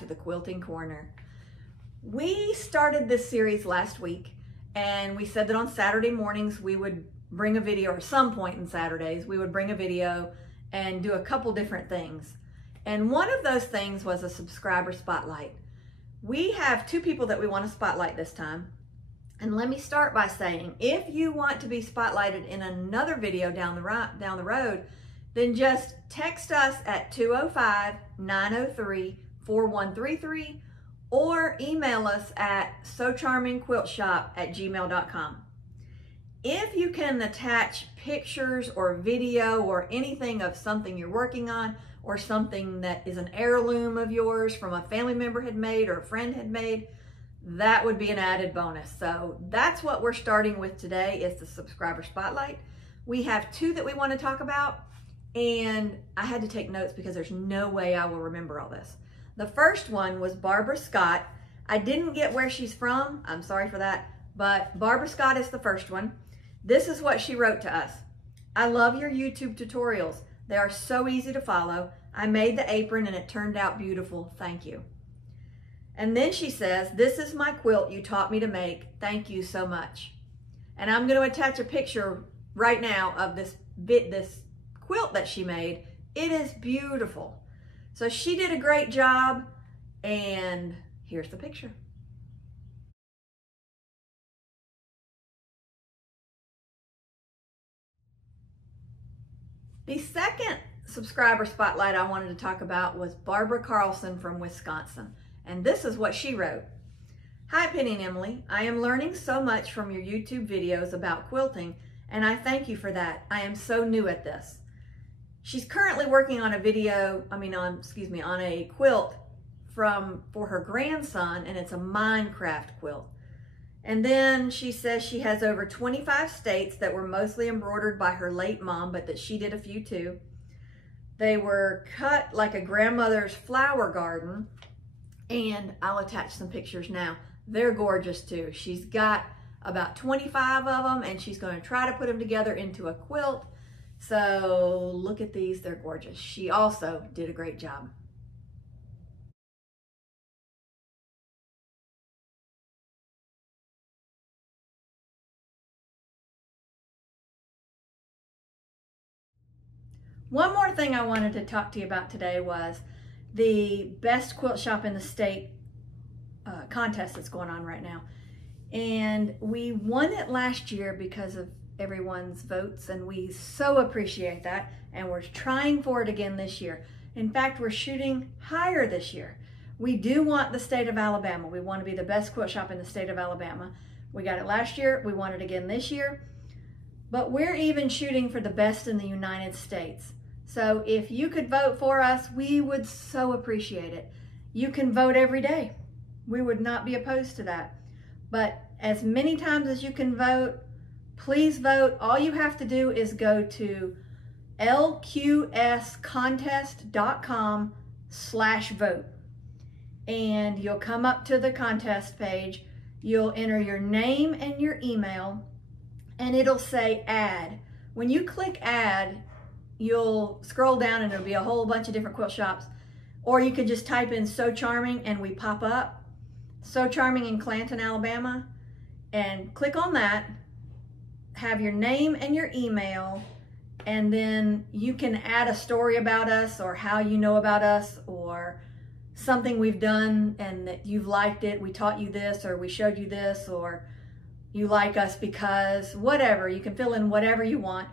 to the Quilting Corner. We started this series last week, and we said that on Saturday mornings we would bring a video, or some point in Saturdays we would bring a video and do a couple different things. And one of those things was a subscriber spotlight. We have two people that we want to spotlight this time. And let me start by saying, if you want to be spotlighted in another video down the road, then just text us at 205-903-4133 or email us at socharmingquiltshop@gmail.com. If you can attach pictures or video or anything of something you're working on, or something that is an heirloom of yours from a family member had made or a friend had made, that would be an added bonus. So that's what we're starting with today, is the subscriber spotlight. We have two that we want to talk about, and I had to take notes because there's no way I will remember all this. The first one was Barbara Scott. I didn't get where she's from. I'm sorry for that, but Barbara Scott is the first one. This is what she wrote to us. I love your YouTube tutorials. They are so easy to follow. I made the apron and it turned out beautiful. Thank you. And then she says, this is my quilt you taught me to make. Thank you so much. And I'm going to attach a picture right now of this quilt that she made. It is beautiful. So she did a great job, and here's the picture. The second subscriber spotlight I wanted to talk about was Barbara Carlson from Wisconsin. And this is what she wrote. Hi Penny and Emily, I am learning so much from your YouTube videos about quilting, and I thank you for that. I am so new at this. She's currently working on a quilt for her grandson, and it's a Minecraft quilt. And then she says she has over 25 states that were mostly embroidered by her late mom, but that she did a few too. They were cut like a grandmother's flower garden, and I'll attach some pictures now. They're gorgeous too. She's got about 25 of them, and she's going to try to put them together into a quilt. So look at these, they're gorgeous. She also did a great job. One more thing I wanted to talk to you about today was the best quilt shop in the state contest that's going on right now. And we won it last year because of everyone's votes, and we so appreciate that, and we're trying for it again this year. In fact, we're shooting higher this year. We do want the state of Alabama. We want to be the best quilt shop in the state of Alabama. We got it last year, we want it again this year, but we're even shooting for the best in the United States. So if you could vote for us, we would so appreciate it. You can vote every day. We would not be opposed to that. But as many times as you can vote, please vote. All you have to do is go to lqscontest.com/vote. And you'll come up to the contest page. You'll enter your name and your email, and it'll say add. When you click add, you'll scroll down and there'll be a whole bunch of different quilt shops. Or you could just type in So Charming and we pop up. So Charming in Clanton, Alabama. And click on that. Have your name and your email. And then you can add a story about us, or how you know about us, or something we've done and that you've liked it. We taught you this, or we showed you this, or you like us because whatever. You can fill in whatever you want.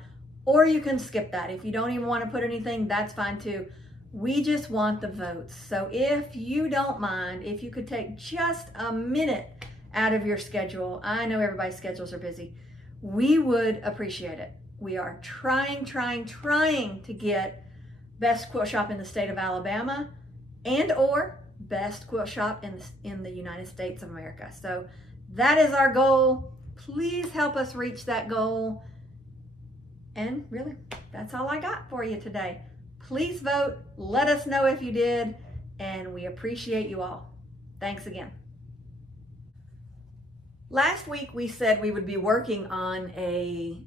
Or you can skip that. If you don't even want to put anything, that's fine too. We just want the votes. So if you don't mind, if you could take just a minute out of your schedule, I know everybody's schedules are busy, we would appreciate it. We are trying to get best quilt shop in the state of Alabama, and or best quilt shop in the United States of America. So that is our goal. Please help us reach that goal. And really, that's all I got for you today. Please vote. Let us know if you did, and we appreciate you all. Thanks again. Last week we said we would be working on a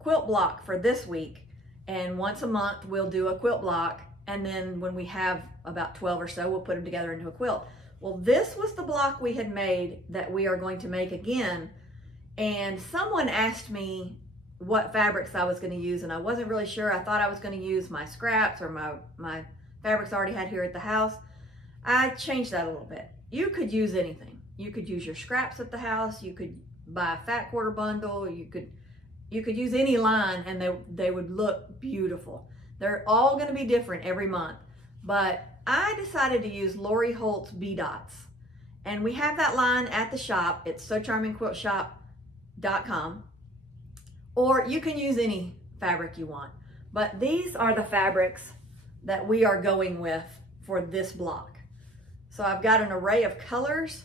quilt block for this week, and once a month we'll do a quilt block and then when we have about 12 or so, we'll put them together into a quilt. Well, this was the block we had made that we are going to make again, and someone asked me what fabrics I was going to use, and I wasn't really sure. I thought I was going to use my scraps or my fabrics I already had here at the house. I changed that a little bit. You could use anything. You could use your scraps at the house. You could buy a fat quarter bundle. You could use any line, and they would look beautiful. They're all going to be different every month, but I decided to use Lori Holt's B Dots, and we have that line at the shop. It's SoCharmingQuiltShop.com, or you can use any fabric you want, but these are the fabrics that we are going with for this block. So I've got an array of colors,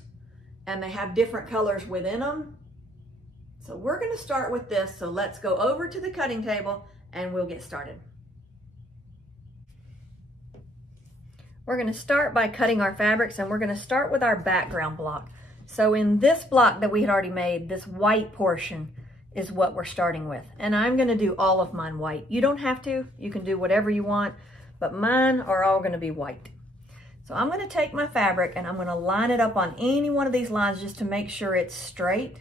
and they have different colors within them. So we're going to start with this, so let's go over to the cutting table and we'll get started. We're going to start by cutting our fabrics, and we're going to start with our background block. So in this block that we had already made, this white portion is what we're starting with. And I'm going to do all of mine white. You don't have to. You can do whatever you want, but mine are all going to be white. So I'm going to take my fabric and I'm going to line it up on any one of these lines just to make sure it's straight.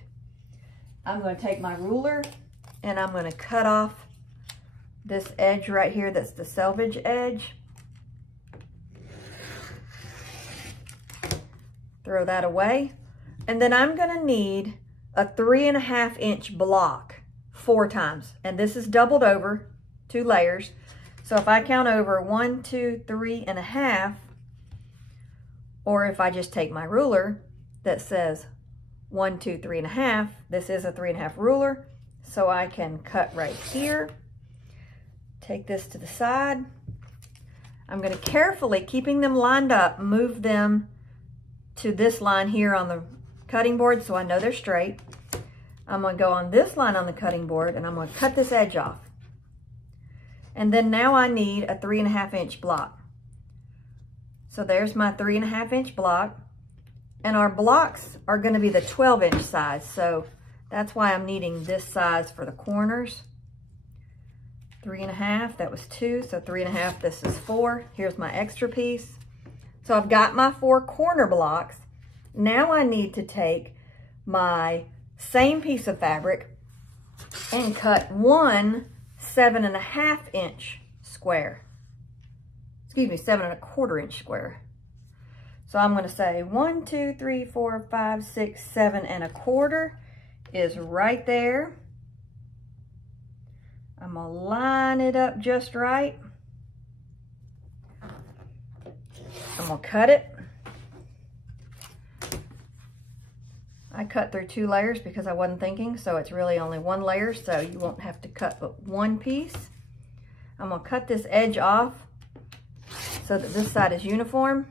I'm going to take my ruler and I'm going to cut off this edge right here that's the selvage edge. Throw that away. And then I'm going to need a 3.5 inch block 4 times. And this is doubled over 2 layers. So if I count over 1, 2, 3.5, or if I just take my ruler that says 1, 2, 3.5, this is a 3.5 ruler, so I can cut right here. Take this to the side. I'm going to carefully, keeping them lined up, move them to this line here on the cutting board so I know they're straight. I'm going to go on this line on the cutting board and I'm going to cut this edge off. And then now I need a 3.5 inch block. So there's my 3.5 inch block. And our blocks are going to be the 12 inch size. So that's why I'm needing this size for the corners. 3.5, that was 2. So 3.5, this is 4. Here's my extra piece. So I've got my 4 corner blocks. Now I need to take my same piece of fabric and cut one 7.5 inch square. Excuse me, 7.25 inch square. So I'm going to say 1, 2, 3, 4, 5, 6, 7.25 is right there. I'm going to line it up just right. I'm going to cut it. I cut through 2 layers because I wasn't thinking, so it's really only 1 layer, so you won't have to cut but 1 piece. I'm going to cut this edge off so that this side is uniform.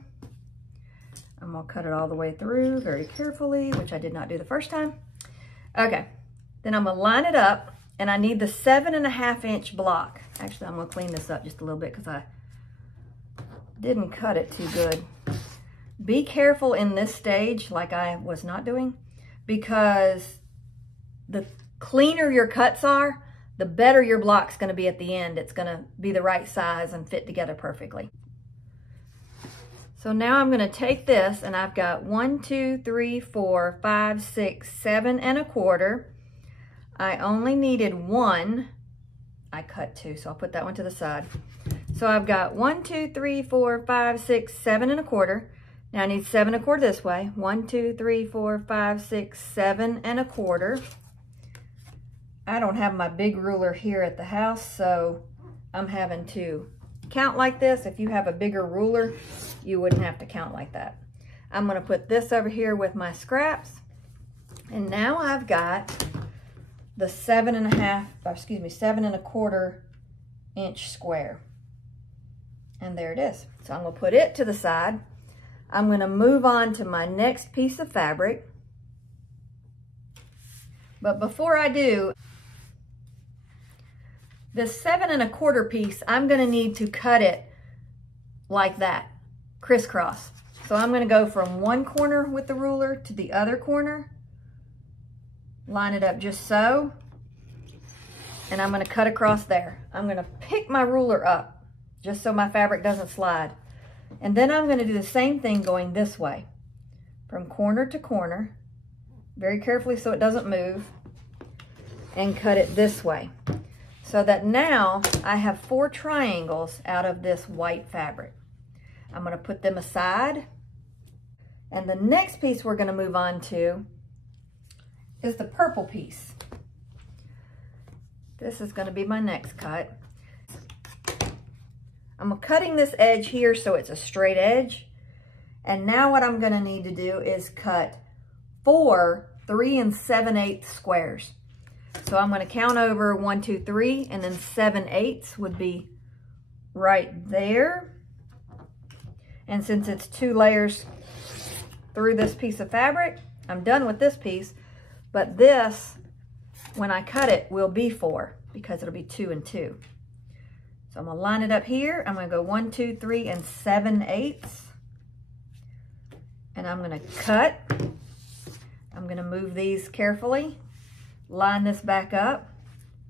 I'm going to cut it all the way through very carefully, which I did not do the first time. Okay, then I'm going to line it up, and I need the 7.5 inch block. Actually, I'm going to clean this up just a little bit because I didn't cut it too good. Be careful in this stage, like I was not doing, because the cleaner your cuts are, the better your block's going to be at the end. It's going to be the right size and fit together perfectly. So now I'm going to take this, and I've got 1, 2, 3, 4, 5, 6, 7.25. I only needed 1. I cut 2, so I'll put that one to the side. So I've got 1, 2, 3, 4, 5, 6, 7.25. Now I need 7.25 this way. 1, 2, 3, 4, 5, 6, 7.25. I don't have my big ruler here at the house, so I'm having to count like this. If you have a bigger ruler, you wouldn't have to count like that. I'm going to put this over here with my scraps. And now I've got the 7.25 inch square. And there it is. So I'm going to put it to the side. I'm going to move on to my next piece of fabric. But before I do, this 7.25 piece, I'm going to need to cut it like that, crisscross. So I'm going to go from one corner with the ruler to the other corner, line it up just so, and I'm going to cut across there. I'm going to pick my ruler up just so my fabric doesn't slide. And then I'm going to do the same thing going this way, from corner to corner, very carefully so it doesn't move, and cut it this way. So that now I have 4 triangles out of this white fabric. I'm going to put them aside. And the next piece we're going to move on to is the purple piece. This is going to be my next cut. I'm cutting this edge here so it's a straight edge. And now what I'm going to need to do is cut 4 3 7/8 squares. So I'm going to count over 1, 2, 3, and then 7/8 would be right there. And since it's 2 layers through this piece of fabric, I'm done with this piece. But this, when I cut it, will be 4 because it'll be 2 and 2. So I'm going to line it up here. I'm going to go 1, 2, 3, and 7/8. And I'm going to cut. I'm going to move these carefully. Line this back up.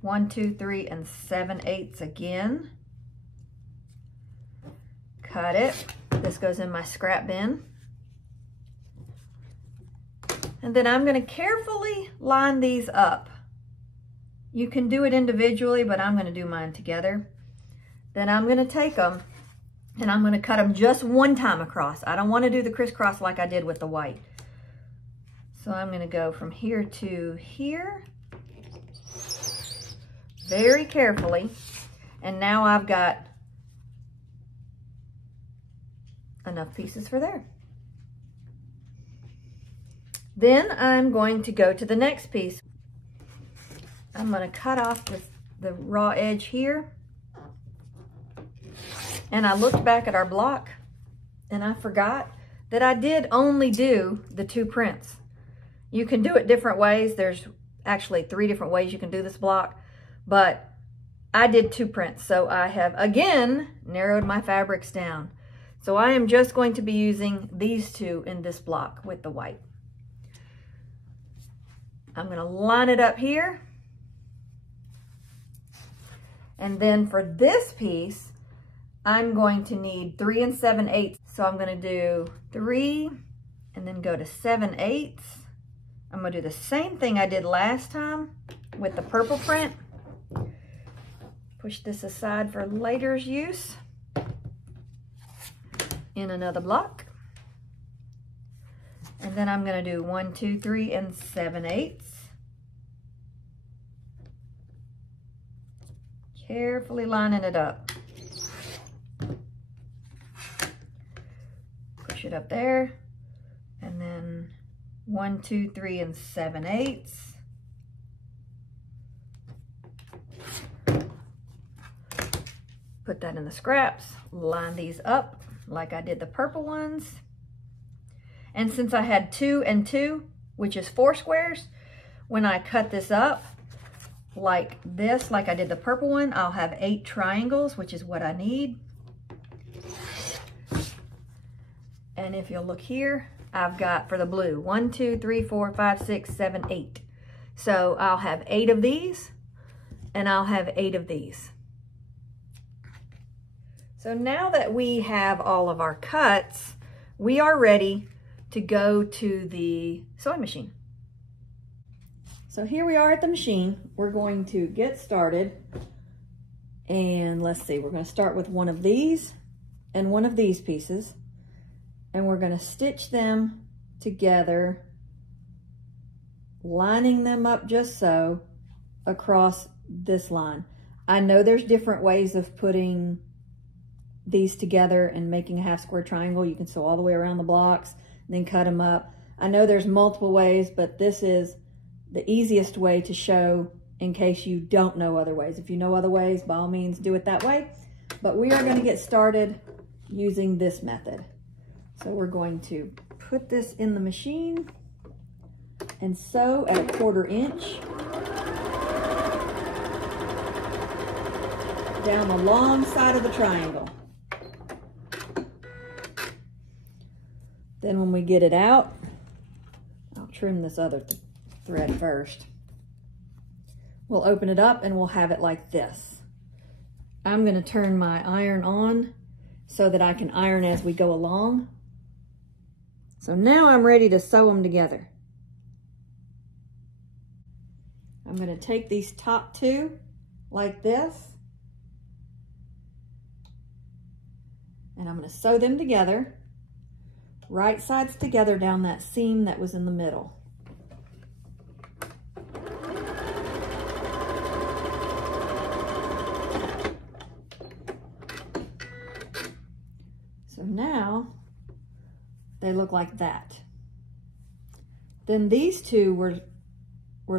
1, 2, 3, and 7/8 again. Cut it. This goes in my scrap bin. And then I'm going to carefully line these up. You can do it individually, but I'm going to do mine together. Then I'm going to take them and I'm going to cut them just one time across. I don't want to do the crisscross like I did with the white. So I'm going to go from here to here very carefully. And now I've got enough pieces for there. Then I'm going to go to the next piece. I'm going to cut off the raw edge here. And I looked back at our block and I forgot that I did only do the 2 prints. You can do it different ways. There's actually 3 different ways you can do this block, but I did 2 prints. So I have again narrowed my fabrics down. So I am just going to be using these 2 in this block with the white. I'm going to line it up here. And then for this piece, I'm going to need 3 7/8. So I'm going to do 3 and then go to 7/8. I'm going to do the same thing I did last time with the purple print. Push this aside for later's use in another block. And then I'm going to do 1, 2, 3, and 7/8. Carefully lining it up. Push it up there. And then 1, 2, 3, and 7/8. Put that in the scraps. Line these up like I did the purple ones. And since I had 2 and 2, which is 4 squares, when I cut this up like this, like I did the purple one, I'll have 8 triangles, which is what I need. And if you'll look here, I've got for the blue 1, 2, 3, 4, 5, 6, 7, 8. So I'll have 8 of these and I'll have 8 of these. So now that we have all of our cuts, we are ready to go to the sewing machine. So here we are at the machine. We're going to get started. And let's see, we're going to start with one of these and one of these pieces. And we're going to stitch them together, lining them up just so across this line. I know there's different ways of putting these together and making a half square triangle. You can sew all the way around the blocks and then cut them up. I know there's multiple ways, but this is the easiest way to show in case you don't know other ways. If you know other ways, by all means do it that way. But we are going to get started using this method. So we're going to put this in the machine and sew at 1/4 inch down the long side of the triangle. Then when we get it out, I'll trim this other thread first. We'll open it up and we'll have it like this. I'm going to turn my iron on so that I can iron as we go along. So now I'm ready to sew them together. I'm going to take these top two like this, and I'm going to sew them together, right sides together down that seam that was in the middle. So now they look like that. Then these two were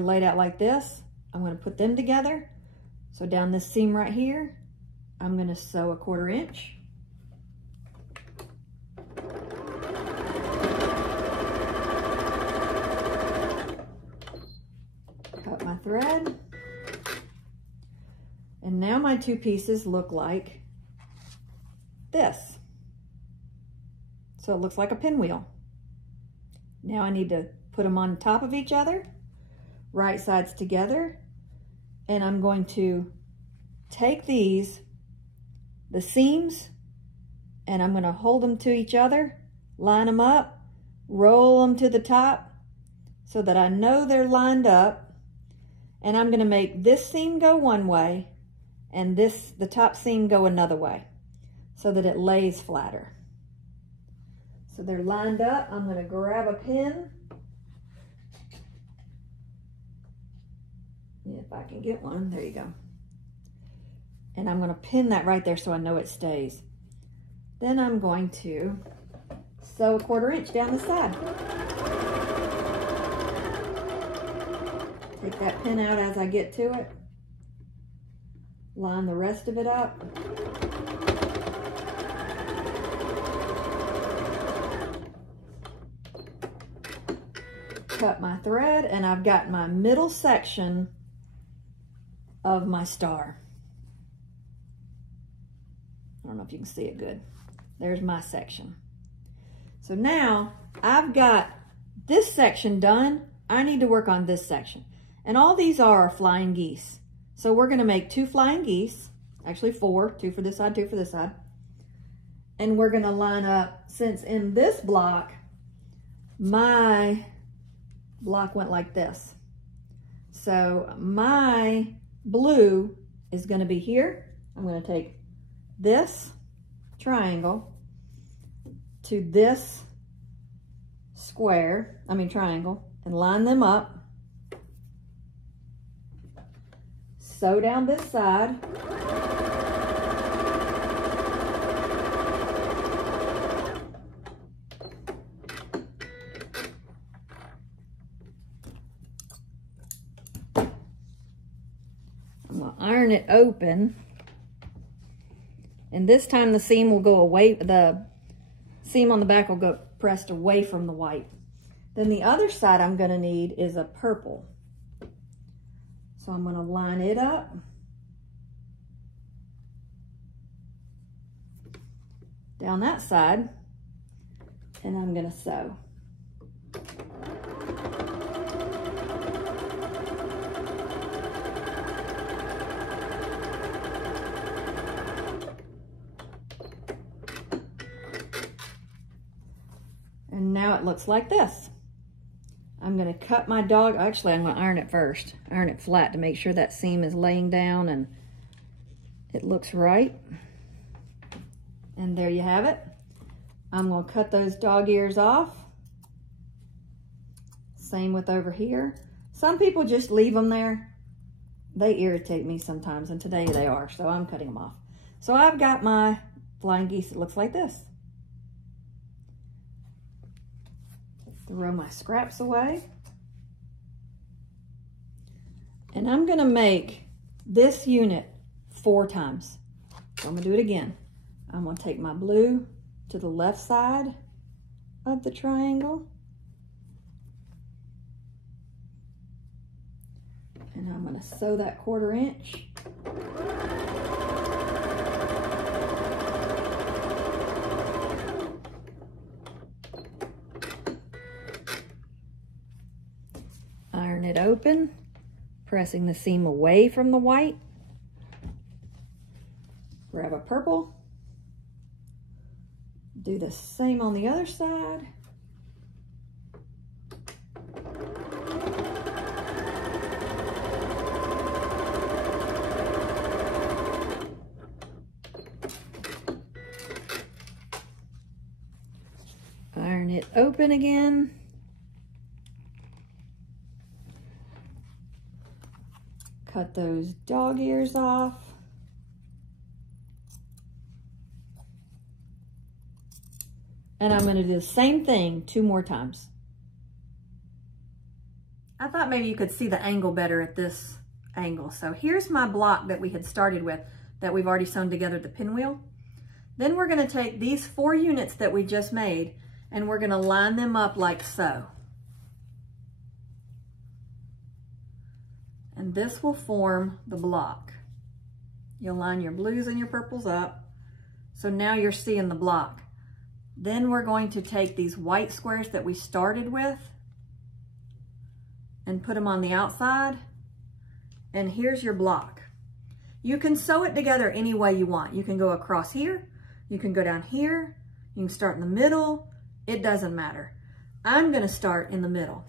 laid out like this. I'm going to put them together. So down this seam right here, I'm going to sew a 1/4 inch. Cut my thread. And now my two pieces look like this. So it looks like a pinwheel. Now I need to put them on top of each other, right sides together, and I'm going to take these, the seams, and I'm going to hold them to each other, line them up, roll them to the top so that I know they're lined up, and I'm going to make this seam go one way and the top seam go another way so that it lays flatter. So they're lined up. I'm going to grab a pin. If I can get one, there you go. And I'm going to pin that right there so I know it stays. Then I'm going to sew a 1/4 inch down the side. Take that pin out as I get to it. Line the rest of it up. Cut my thread, and I've got my middle section of my star. I don't know if you can see it good. There's my section. So now I've got this section done. I need to work on this section. And all these are flying geese. So we're going to make 2 flying geese, actually 4, 2 for this side, 2 for this side. And we're going to line up, since in this block, my block went like this. So my blue is going to be here. I'm going to take this triangle to this triangle, and line them up. Sew down this side. I'm going to iron it open, and this time the seam will go away, the seam on the back will go pressed away from the white. Then the other side I'm going to need is a purple. So I'm going to line it up. Down that side, and I'm going to sew. And now it looks like this. I'm going to cut my dog. Actually, I'm going to iron it first. Iron it flat to make sure that seam is laying down and it looks right. And there you have it. I'm going to cut those dog ears off. Same with over here. Some people just leave them there. They irritate me sometimes, and today they are, so I'm cutting them off. So I've got my flying geese. It looks like this. Throw my scraps away. And I'm going to make this unit 4 times. So I'm going to do it again. I'm going to take my blue to the left side of the triangle. And I'm going to sew that 1/4 inch. Iron it open, pressing the seam away from the white. Grab a purple. Do the same on the other side. Iron it open again. Cut those dog ears off. And I'm going to do the same thing 2 more times. I thought maybe you could see the angle better at this angle. So here's my block that we had started with that we've already sewn together the pinwheel. Then we're going to take these 4 units that we just made and we're going to line them up like so. And this will form the block. You'll line your blues and your purples up. So now you're seeing the block. Then we're going to take these white squares that we started with and put them on the outside. And here's your block. You can sew it together any way you want. You can go across here, you can go down here, you can start in the middle. It doesn't matter. I'm gonna start in the middle.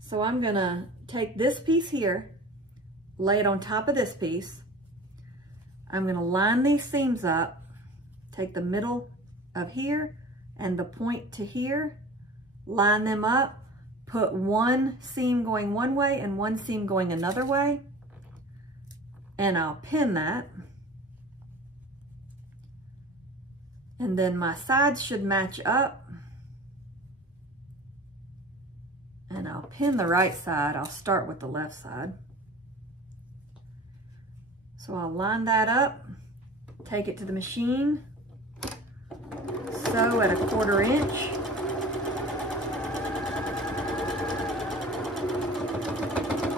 So I'm gonna take this piece here, lay it on top of this piece. I'm gonna line these seams up, take the middle of here and the point to here, line them up, put one seam going one way and one seam going another way, and I'll pin that. And then my sides should match up. And I'll pin the right side. I'll start with the left side. So I'll line that up, take it to the machine, sew at 1/4 inch.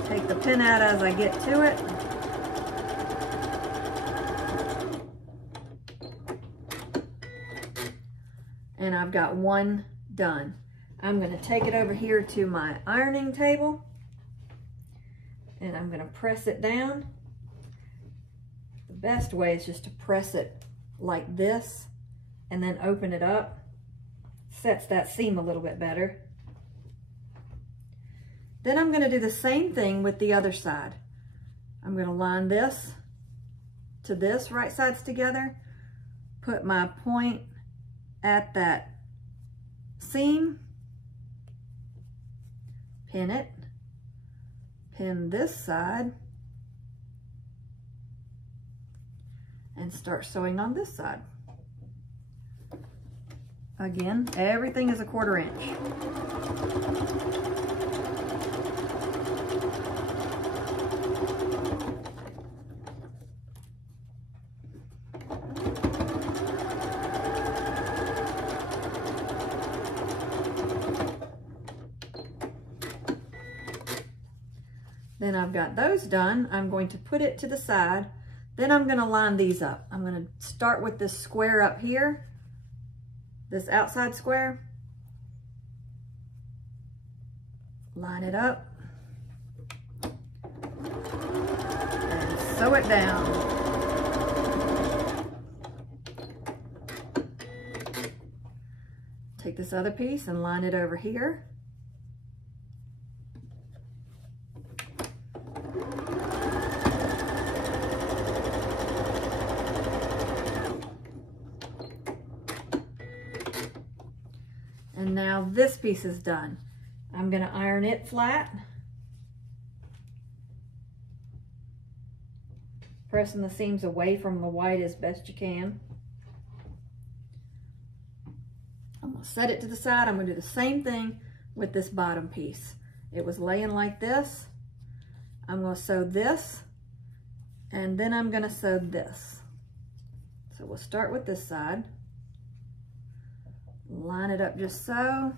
Take the pin out as I get to it. And I've got one done. I'm going to take it over here to my ironing table and I'm going to press it down. The best way is just to press it like this and then open it up. Sets that seam a little bit better. Then I'm going to do the same thing with the other side. I'm going to line this to this, right sides together, put my point at that seam, pin it, pin this side, and start sewing on this side. Again, everything is 1/4 inch. Then I've got those done. I'm going to put it to the side. Then I'm going to line these up. I'm going to start with this square up here, this outside square. Line it up and sew it down. Take this other piece and line it over here. And now this piece is done. I'm going to iron it flat. Pressing the seams away from the white as best you can. I'm going to set it to the side. I'm going to do the same thing with this bottom piece. It was laying like this. I'm going to sew this, and then I'm going to sew this. So we'll start with this side. Line it up just so.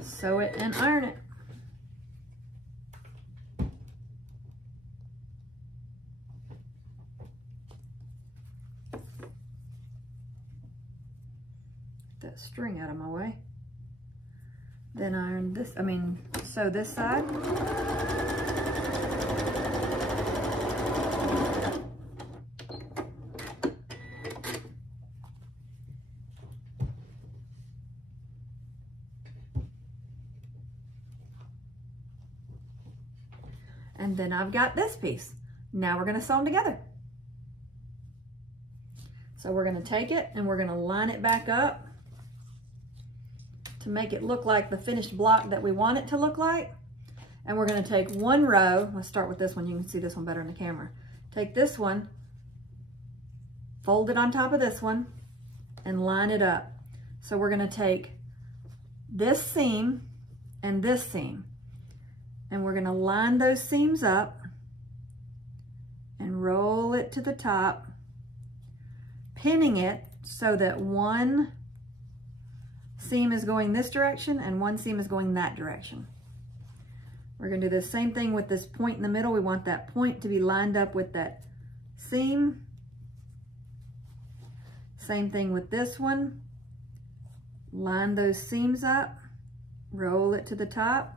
Sew it and iron it. Get that string out of my way. Then iron this, sew this side. And then I've got this piece. Now we're going to sew them together. So we're going to take it and we're going to line it back up to make it look like the finished block that we want it to look like. And we're going to take one row. Let's start with this one. You can see this one better in the camera. Take this one, fold it on top of this one, and line it up. So we're going to take this seam and this seam, and we're going to line those seams up and roll it to the top, pinning it so that one seam is going this direction and one seam is going that direction. We're going to do the same thing with this point in the middle. We want that point to be lined up with that seam. Same thing with this one. Line those seams up, roll it to the top.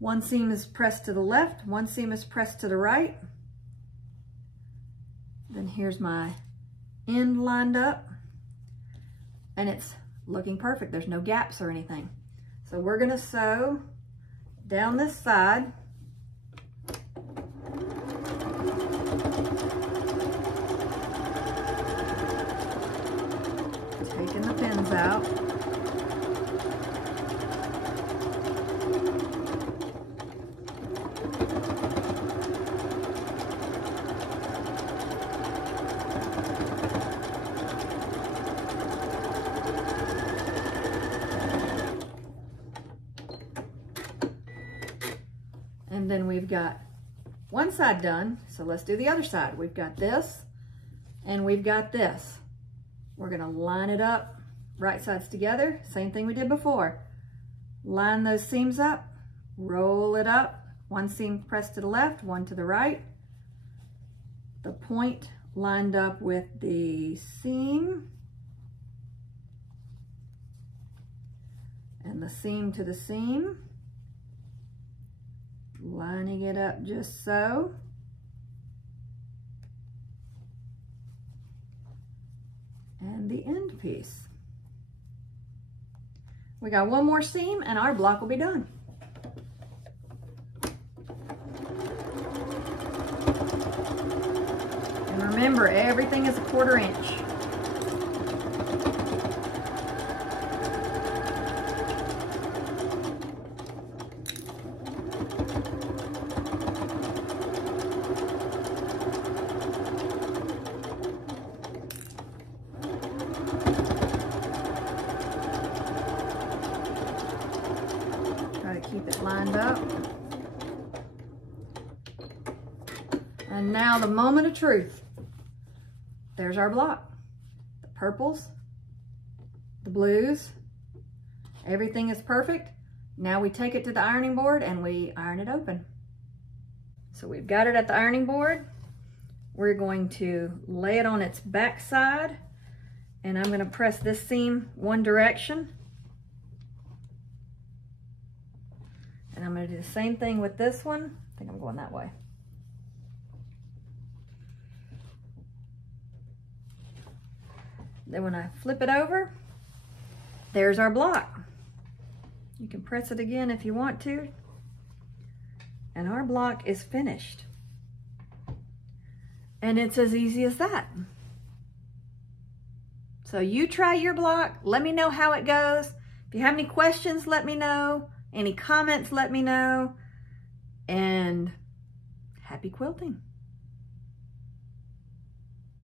One seam is pressed to the left, one seam is pressed to the right. Then here's my end lined up, and it's looking perfect. There's no gaps or anything. So we're going to sew down this side. Taking the pins out. And then we've got one side done, so let's do the other side. We've got this and we've got this. We're going to line it up, right sides together, same thing we did before. Line those seams up, roll it up, one seam pressed to the left, one to the right. The point lined up with the seam, and the seam to the seam. Lining it up just so. And the end piece. We got one more seam and our block will be done. And remember, everything is a 1/4 inch. Keep it lined up. And now the moment of truth. There's our block. The purples, the blues, everything is perfect. Now we take it to the ironing board and we iron it open. So we've got it at the ironing board. We're going to lay it on its back side, and I'm going to press this seam one direction. And I'm going to do the same thing with this one. I think I'm going that way. Then when I flip it over, there's our block. You can press it again if you want to. And our block is finished. And it's as easy as that. So you try your block. Let me know how it goes. If you have any questions, let me know. Any comments, let me know. And happy quilting.